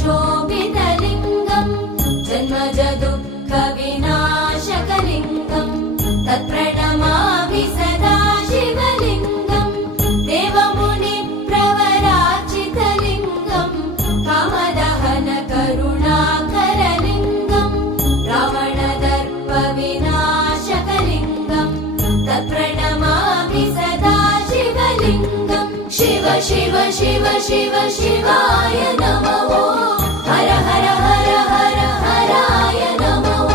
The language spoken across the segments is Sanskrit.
शोभितलिङ्गम् जन्मज दुःखविनाशकलिङ्गम् तत्प्रणमामि सदा शिवलिङ्गम् देवमुनिप्रवरार्चितलिङ्गम् कामदहन करुणाकरलिङ्गम् रावणदर्पविनाशकलिङ्गम् तत्प्रणमामि सदा शिवलिङ्गम् शिव शिव शिव शिव शिवाय नमः हर हर हर हर हराय नमः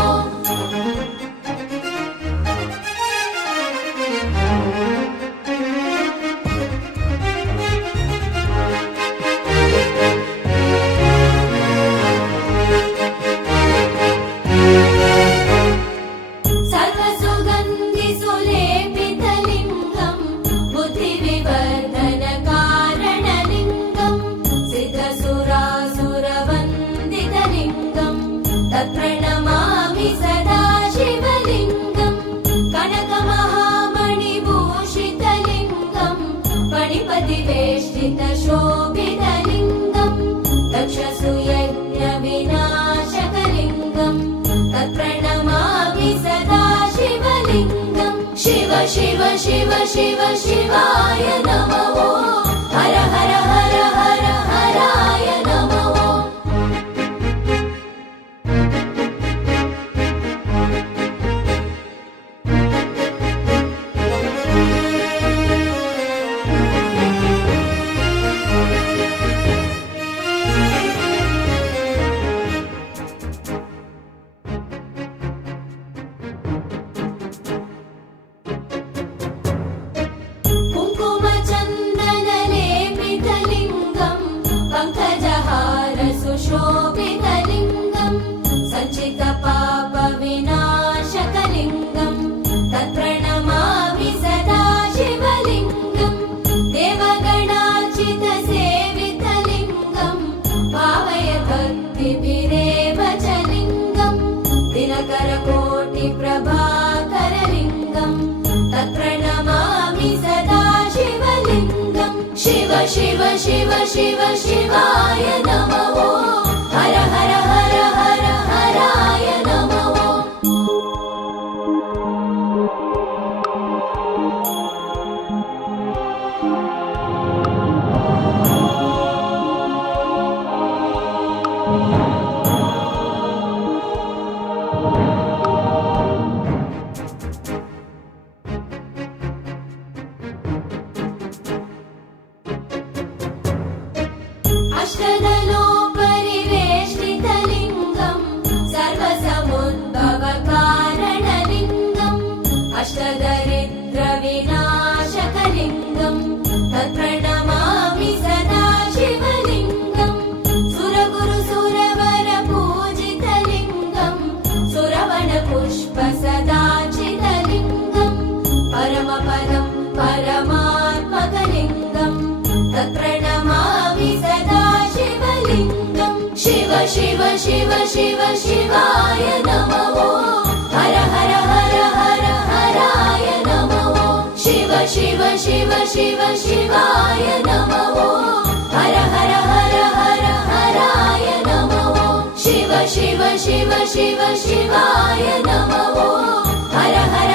सर्वसुगन्धिसुलेपितलिङ्गम् बुद्धिविवर्धनकारणलिङ्गम् सिद्धसुरासुरवन्दितलिङ्गम् तत्प्रणमामि सदा शिवलिङ्गम् कनकमहामणिभूषितलिङ्गम् फणिपतिवेष्टितशोभितलिङ्गम् दक्षसुयज्ञविनाशकलिङ्गम् तत्प्रणमामि सदा शिवलिङ्गम् शिव शिव शिव शिव शिवाय नमः हर हर हर हर हराय नमः कुङ्कुमचन्दनलेपितलिङ्गम् पङ्कजहारसुशोभितलिङ्गम् सञ्चितपापविनाशकलिङ्गम् तत्प्रणमामि सदा शिवलिङ्गम् देवगणार्चितसेवितलिङ्गम् भावय भक्तिभिरेव च लिङ्गम् दिनकरकोटिप्रभाकरलिङ्गम् तत्प्रणमामि सदा शिवलिङ्गम् शिव शिव शिव शिव शिवाय नमः हर हर हर हर हराय नमः अष्टदलोपरिवेष्टितलिङ्गम् सर्वसमुद्भवकारणलिङ्गम् अष्टदरिद्रविनाशकलिङ्गम् तत्प्रणमामि सदा शिवलिङ्गम् सुरगुरुसुरवरपूजितलिङ्गम् सुरवनपुष्पसदाचितलिङ्गम् परमपदम् परमात्मकलिङ्गम् तत्प्रणमामि सदा शिवलिङ्गम् शिव शिव शिव शिव शिवाय नमः हर हर हर हर हराय नमः शिव शिव शिव शिव शिवाय नमः हर हर हर हर हराय नमः शिव शिव शिव शिव शिवाय नमः हर हर